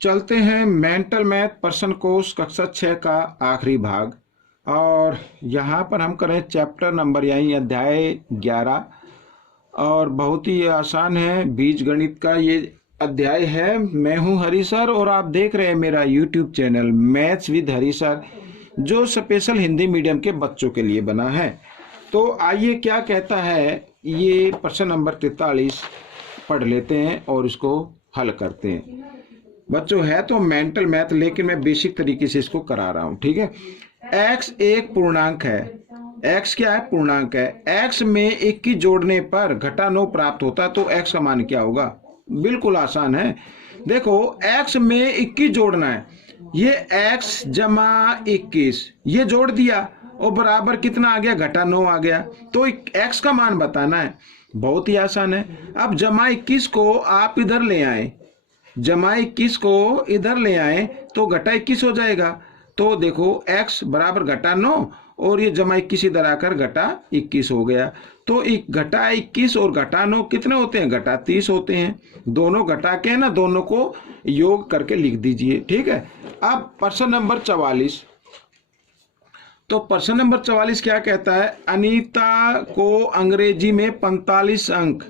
चलते हैं mental math person course कक्षा 6 का आखिरी भाग। और यहाँ पर हम करें चैप्टर नंबर यानी अध्याय 11। और बहुत ही आसान है, बीज गणित का ये अध्याय है। मैं हूँ हरी सर और आप देख रहे हैं मेरा YouTube channel maths with Hari sir, जो स्पेशल हिंदी मीडियम के बच्चों के लिए बना है। तो आइए क्या कहता है ये प्रश्न नंबर 43 पढ़ लेते हैं और इसको हल करते हैं। बच्चों है तो मेंटल मैथ, लेकिन मैं बेसिक तरीके से इसको करा रहा हूं, ठीक है। x एक पूर्णांक है। x क्या है? पूर्णांक है। x में 21 जोड़ने पर घटा 9 प्राप्त होता है, तो x का मान क्या होगा? बिल्कुल आसान है। देखो x में 21 जोड़ना है, ये x जमा 21 ये जोड़ दिया और बराबर कितना आ गया? घटा 9 आ गया। तो x का मान बताना है, बहुत ही आसान है। अब जमा 21 को आप इधर ले आए, जमा 21 को इधर ले आए तो घटा 21 हो जाएगा। तो देखो x बराबर घटा 9 और ये जमा 21 इधर आकर घटा 21 हो गया। तो घटा 21 और घटा 9 कितने होते हैं? घटा 30 होते हैं। दोनों घटा के ना, दोनों को योग करके लिख दीजिए, ठीक है। अब प्रश्न नंबर 44। तो प्रश्न नंबर 44 क्या कहता है? अनीता को अंग्रेजी में 45 अंक,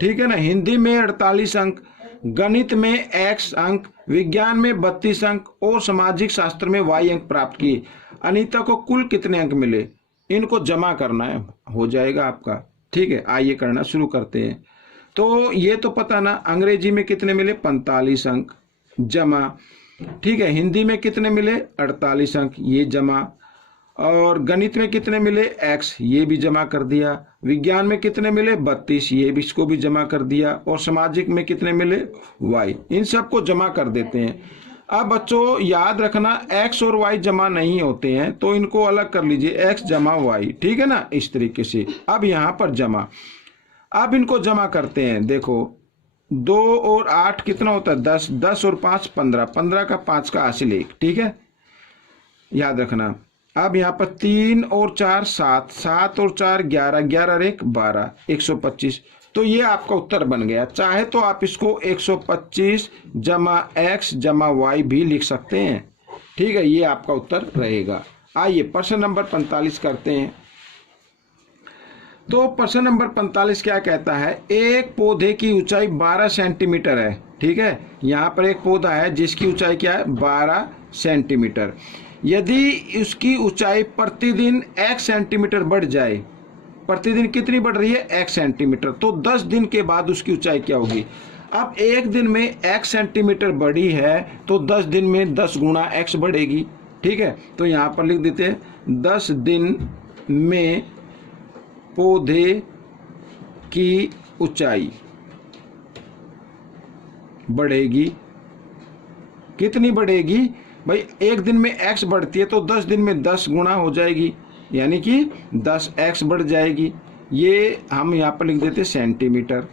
ठीक है ना, हिंदी में 48 अंक, गणित में x अंक, विज्ञान में 32 अंक और सामाजिक शास्त्र में y अंक प्राप्त किए। अनीता को कुल कितने अंक मिले? इनको जमा करना है, हो जाएगा आपका, ठीक है। आइए करना शुरू करते हैं। तो ये तो पता ना, अंग्रेजी में कितने मिले? 45 अंक, जमा, ठीक है। हिंदी में कितने मिले? 48 अंक, ये जमा। और गणित में कितने मिले? x, ये भी जमा कर दिया। विज्ञान में कितने मिले? 32, ये भी, इसको भी जमा कर दिया। और सामाजिक में कितने मिले? y, इन सबको जमा कर देते हैं। अब बच्चों याद रखना, x और y जमा नहीं होते हैं, तो इनको अलग कर लीजिए, x जमा y, ठीक है ना, इस तरीके से। अब यहाँ पर जमा, अब इनको जमा करते हैं। देखो 2 और 8 कितना होता है? 10, 10 और 5 15, 15 का 5 का हासिल 1, ठीक है, याद रखना। अब यहाँ पर 3 और 4 7, 7 और 4 11, 11 और 1 12, 125। तो ये आपका उत्तर बन गया। चाहे तो आप इसको 125 जमा x जमा y भी लिख सकते हैं, ठीक है, ये आपका उत्तर रहेगा। आइए प्रश्न नंबर 45 करते हैं। तो प्रश्न नंबर 45 क्या कहता है? एक पौधे की ऊंचाई 12 सेंटीमीटर है, ठीक है। यहाँ पर एक पौधा है जिसकी ऊंचाई क्या है? 12 सेंटीमीटर। यदि उसकी ऊंचाई प्रतिदिन 1 सेंटीमीटर बढ़ जाए, प्रतिदिन कितनी बढ़ रही है? 1 सेंटीमीटर, तो 10 दिन के बाद उसकी ऊंचाई क्या होगी? अब एक दिन में 1 सेंटीमीटर बढ़ी है तो 10 दिन में 10 गुना x बढ़ेगी, ठीक है। तो यहाँ पर लिख देते हैं 10 दिन में पौधे की ऊंचाई बढ़ेगी। कितनी बढ़ेगी भाई? एक दिन में x बढ़ती है तो 10 दिन में 10 गुना हो जाएगी, यानी कि 10x बढ़ जाएगी। ये हम यहाँ पर लिख देते सेंटीमीटर,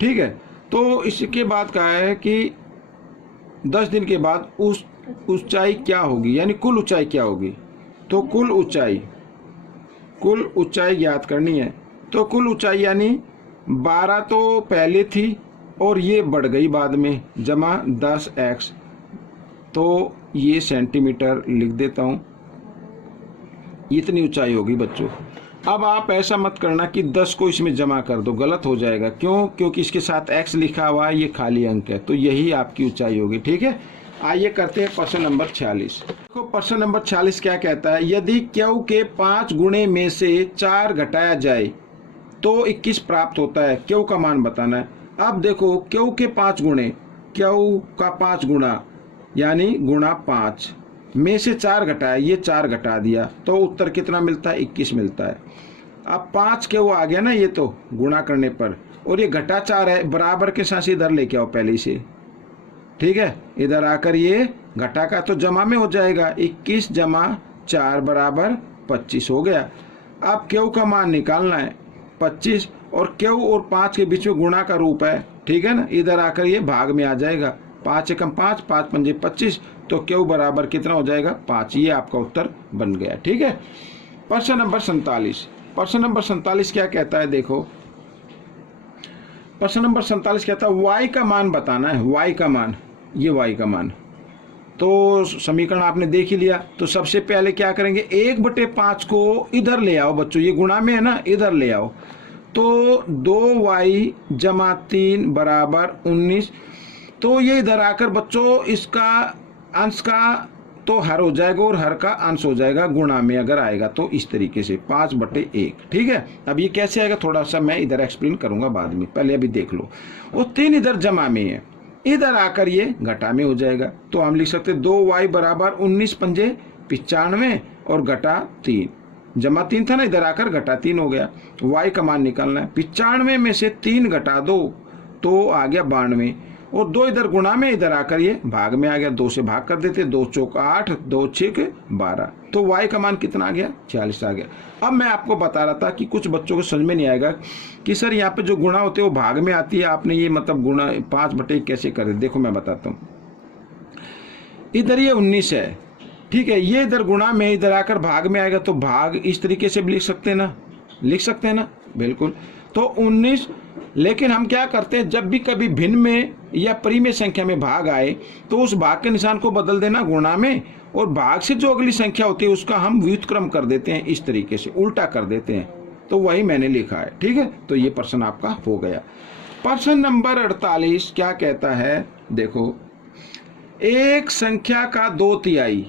ठीक है। तो इसके बाद कहा है कि 10 दिन के बाद उस ऊंचाई क्या होगी, यानी कुल ऊंचाई क्या होगी? तो कुल ऊंचाई ज्ञात करनी है। तो कुल ऊंचाई यानी 12 तो पहले थी और ये बढ़ गई बाद में, जमा 10x, तो ये सेंटीमीटर लिख देता हूँ, इतनी ऊंचाई होगी बच्चों। अब आप ऐसा मत करना कि 10 को इसमें जमा कर दो, गलत हो जाएगा। क्यों? क्योंकि इसके साथ x लिखा हुआ है, ये खाली अंक है, तो यही आपकी ऊंचाई होगी, ठीक है। आइए करते हैं प्रश्न नंबर 46। देखो प्रश्न नंबर 46 क्या कहता है? यदि क्यू के 5 गुणे में से 4 घटाया जाए तो 21 प्राप्त होता है। क्यू का मान बताना है। अब देखो क्यू के 5 गुणे, क्यू का 5 गुणा यानी गुणा 5 में से 4 घटाया, ये 4 घटा दिया, तो उत्तर कितना मिलता है? 21 मिलता है। अब 5 क्यू आ गया ना, ये तो गुणा करने पर, और ये घटा 4 है, बराबर के साथ इधर लेके आओ पहले से, ठीक है। इधर आकर ये घटा का तो जमा में हो जाएगा, 21 जमा 4 बराबर 25 हो गया। अब क्यू का मान निकालना है 25, और क्यू और 5 के बीच में गुणा का रूप है, ठीक है ना। इधर आकर ये भाग में आ जाएगा, 5 एकम 5, 5 पंजे 25, तो क्यू बराबर कितना हो जाएगा? 5। ये आपका उत्तर बन गया, ठीक है। प्रश्न नंबर 47। प्रश्न नंबर 47 क्या कहता है? देखो प्रश्न नंबर 47 क्या था, y का मान बताना है, y का मान, ये y का मान। तो समीकरण आपने देख ही लिया। तो सबसे पहले क्या करेंगे, 1/5 को इधर ले आओ बच्चों, ये गुणा में है ना, इधर ले आओ। तो 2y जमा 3 बराबर 19। तो ये इधर आकर बच्चों इसका अंश का तो हर हो जाएगा और हर का अंश हो जाएगा, गुणा में अगर आएगा तो इस तरीके से 5/1। ठीक है, अब ये कैसे आएगा थोड़ा सा मैं इधर एक्सप्लेन करूंगा बाद में, पहले अभी देख लो। वो 3 इधर जमा में है, इधर आकर ये घटा में हो जाएगा। तो हम लिख सकते 2y बराबर 19 पंजे 95 और घटा 3, जमा 3 था ना, इधर आकर घटा 3 हो गया। y का मान निकालना है, 95 में से 3 घटा दो तो आ गया 92, और 2 इधर गुणा में, इधर आकर ये भाग में आ गया, 2 से भाग कर देते, 2 चौक 8, 2 6 12। तो y का मान कितना आ गया, 46 आ गया। अब मैं आपको बता रहा था कि कुछ बच्चों को समझ में नहीं आएगा कि सर यहाँ पे जो गुणा होते हैं वो भाग में आती है, आपने ये मतलब गुणा 5/1 कैसे करे। देखो मैं बताता हूँ, इधर ये 19 है, ठीक है, ये इधर गुणा में, इधर आकर भाग में आएगा, तो भाग इस तरीके से भी लिख सकते हैं ना, लिख सकते हैं ना, बिल्कुल। तो 19, लेकिन हम क्या करते हैं, जब भी कभी भिन्न में या परिमेय संख्या में भाग आए तो उस भाग के निशान को बदल देना गुणा में, और भाग से जो अगली संख्या होती है उसका हम व्युत्क्रम कर देते हैं, इस तरीके से उल्टा कर देते हैं। तो वही मैंने लिखा है, ठीक है। तो ये प्रश्न आपका हो गया। प्रश्न नंबर 48 क्या कहता है, देखो, एक संख्या का 2/3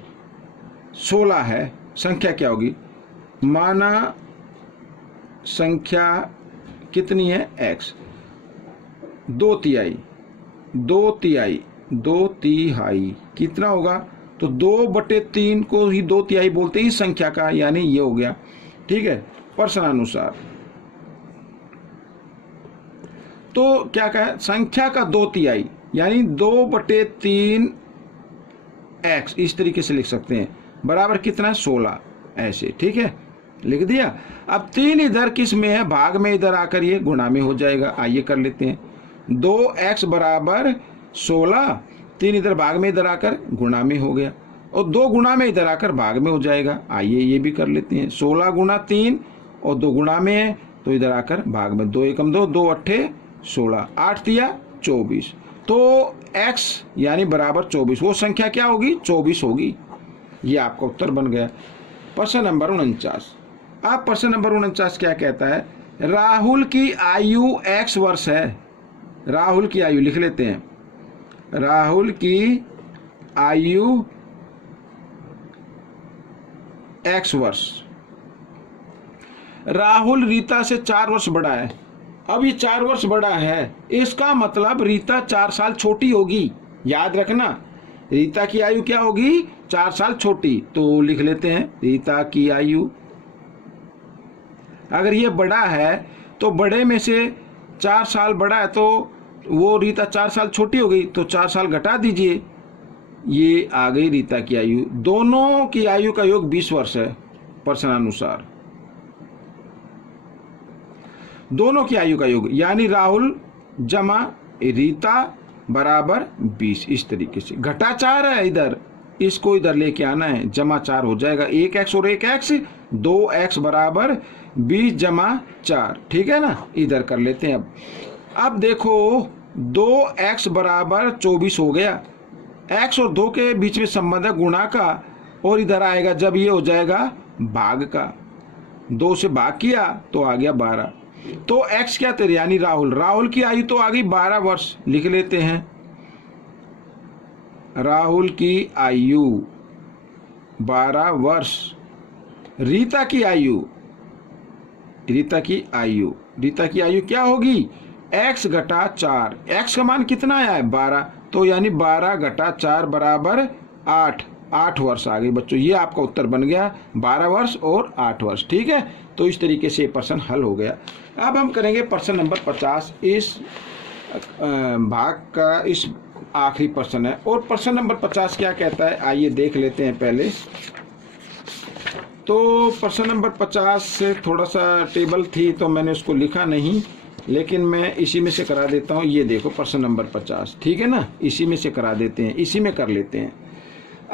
16 है, संख्या क्या होगी, माना संख्या कितनी है x, 2/3 कितना होगा, तो 2/3 को ही 2/3 बोलते हैं इस संख्या का, यानी ये हो गया, ठीक है। प्रश्नानुसार तो क्या कहा, संख्या का 2/3 यानी 2/3 x, इस तरीके से लिख सकते हैं, बराबर कितना 16, ऐसे, ठीक है, लिख दिया। अब 3 इधर किस में है, भाग में, इधर आकर ये गुणा में हो जाएगा। आइए कर लेते हैं, 2x बराबर 16, 3 इधर भाग में, इधर आकर गुणा में हो गया, और 2 गुणा में इधर आकर भाग में हो जाएगा। आइए ये भी कर लेते हैं, 16 गुणा 3 और 2 गुणा में है तो इधर आकर भाग में, 2 एकम 2, 2 अट्ठे 16, 8 तिया 24। तो x यानी बराबर 24, वो संख्या क्या होगी, 24 होगी। ये आपका उत्तर बन गया। प्रश्न नंबर 49। अब प्रश्न नंबर 49 क्या कहता है, राहुल की आयु x वर्ष है। राहुल की आयु लिख लेते हैं, राहुल की आयु x वर्ष। राहुल रीता से 4 वर्ष बड़ा है। अब ये 4 वर्ष बड़ा है, इसका मतलब रीता 4 साल छोटी होगी। याद रखना, रीता की आयु क्या होगी, 4 साल छोटी। तो लिख लेते हैं रीता की आयु। अगर ये बड़ा है तो बड़े में से 4 साल बड़ा है तो वो रीता 4 साल छोटी हो गई, तो 4 साल घटा दीजिए, ये आ गई रीता की आयु। दोनों की आयु का योग 20 वर्ष है प्रश्नानुसार। दोनों की आयु का योग यानी राहुल जमा रीता बराबर 20, इस तरीके से। घटा 4 है इधर, इसको इधर लेके आना है, जमा 4 हो जाएगा, 1x और 1x, 2x बराबर 20 जमा 4, ठीक है ना। इधर कर लेते हैं। अब देखो 2x बराबर 24 हो गया। x और 2 के बीच में संबंध है गुणा का, और इधर आएगा जब ये हो जाएगा भाग का। 2 से भाग किया तो आ गया 12। तो x क्या तेरे यानी राहुल की आयु तो आ गई 12 वर्ष। लिख लेते हैं राहुल की आयु 12 वर्ष। रीता की आयु क्या होगी, x घटा 4। x का मान कितना आया है 12, तो यानी 12 घटा 4 बराबर 8 वर्ष आ गई बच्चों। ये आपका उत्तर बन गया, 12 वर्ष और 8 वर्ष, ठीक है। तो इस तरीके से प्रश्न हल हो गया। अब हम करेंगे प्रश्न नंबर 50। इस भाग का इस आखिरी प्रश्न है। और प्रश्न नंबर 50 क्या कहता है, आइए देख लेते हैं पहले। तो प्रश्न नंबर 50 से थोड़ा सा टेबल थी तो मैंने उसको लिखा नहीं, लेकिन मैं इसी में से करा देता हूँ। ये देखो प्रश्न नंबर 50, ठीक है ना, इसी में से करा देते हैं, इसी में कर लेते हैं।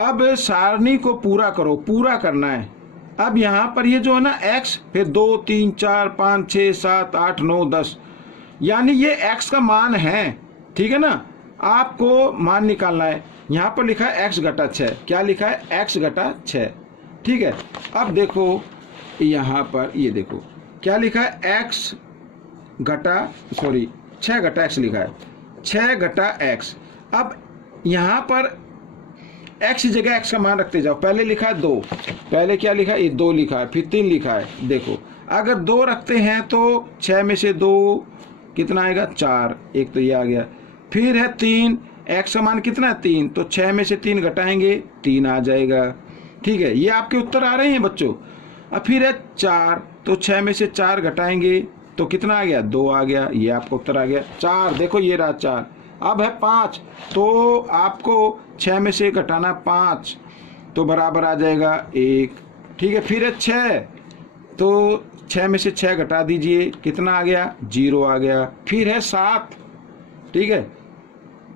अब सारणी को पूरा करो, पूरा करना है। अब यहाँ पर ये जो है ना x, फिर 2 3 4 5 6 7 8 9 10, यानी ये x का मान है, ठीक है ना। आपको मान निकालना है। यहाँ पर लिखा है x घटा 6, क्या लिखा है x घटा 6, ठीक है। अब देखो यहाँ पर ये देखो क्या लिखा है x घटा 6 घटा x लिखा है, 6 घटा x। अब यहाँ पर x की जगह x का मान रखते जाओ। पहले लिखा है 2, पहले क्या लिखा है ये 2 लिखा है, फिर 3 लिखा है। देखो अगर 2 रखते हैं तो 6 में से 2 कितना आएगा 4, एक तो ये आ गया। फिर है 3, x का मान कितना है 3, तो 6 में से 3 घटाएंगे 3 आ जाएगा, ठीक है। ये आपके उत्तर आ रहे हैं बच्चों। अब फिर है 4, तो 6 में से 4 घटाएंगे तो कितना आ गया 2 आ गया, ये आपका उत्तर आ गया 4। देखो ये रहा 4। अब है 5, तो आपको 6 में से घटाना 5, तो बराबर आ जाएगा 1, ठीक है। फिर है 6, तो 6 में से 6 घटा दीजिए, कितना आ गया 0 आ गया। फिर है 7, ठीक है।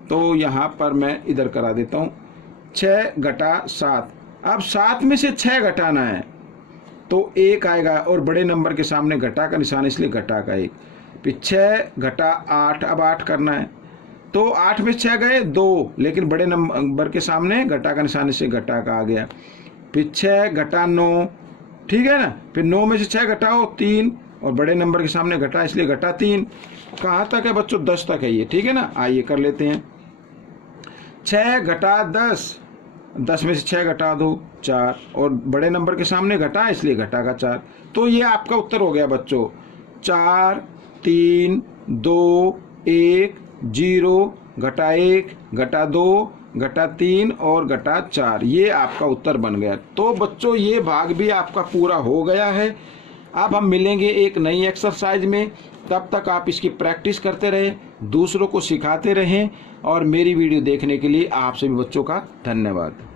तो यहाँ पर मैं इधर करा देता हूँ 6 घटा 7। अब 7 में से 6 घटाना है तो 1 आएगा, और बड़े नंबर के सामने घटा का निशान इसलिए घटा का 1। फिर 6 घटा 8, अब 8 करना है तो 8 में 6 गए 2, लेकिन बड़े नंबर के सामने घटा का निशान इससे घटा का आ गया। फिर 6 घटा 9, ठीक है ना। फिर 9 में से 6 घटाओ 3, और बड़े नंबर के सामने घटा इसलिए घटा 3। कहाँ तक है बच्चों 10 तक है ये, ठीक है ना। आइए कर लेते हैं 6 घटा 10, 10 में से 6 घटा दो 4, और बड़े नंबर के सामने घटा इसलिए घटा का 4। तो ये आपका उत्तर हो गया बच्चों 4 3 2 1 0 घटा 1 घटा 2 घटा 3 और घटा 4, ये आपका उत्तर बन गया। तो बच्चों ये भाग भी आपका पूरा हो गया है। अब हम मिलेंगे एक नई एक्सरसाइज में, तब तक आप इसकी प्रैक्टिस करते रहें, दूसरों को सिखाते रहें, और मेरी वीडियो देखने के लिए आप सभी बच्चों का धन्यवाद।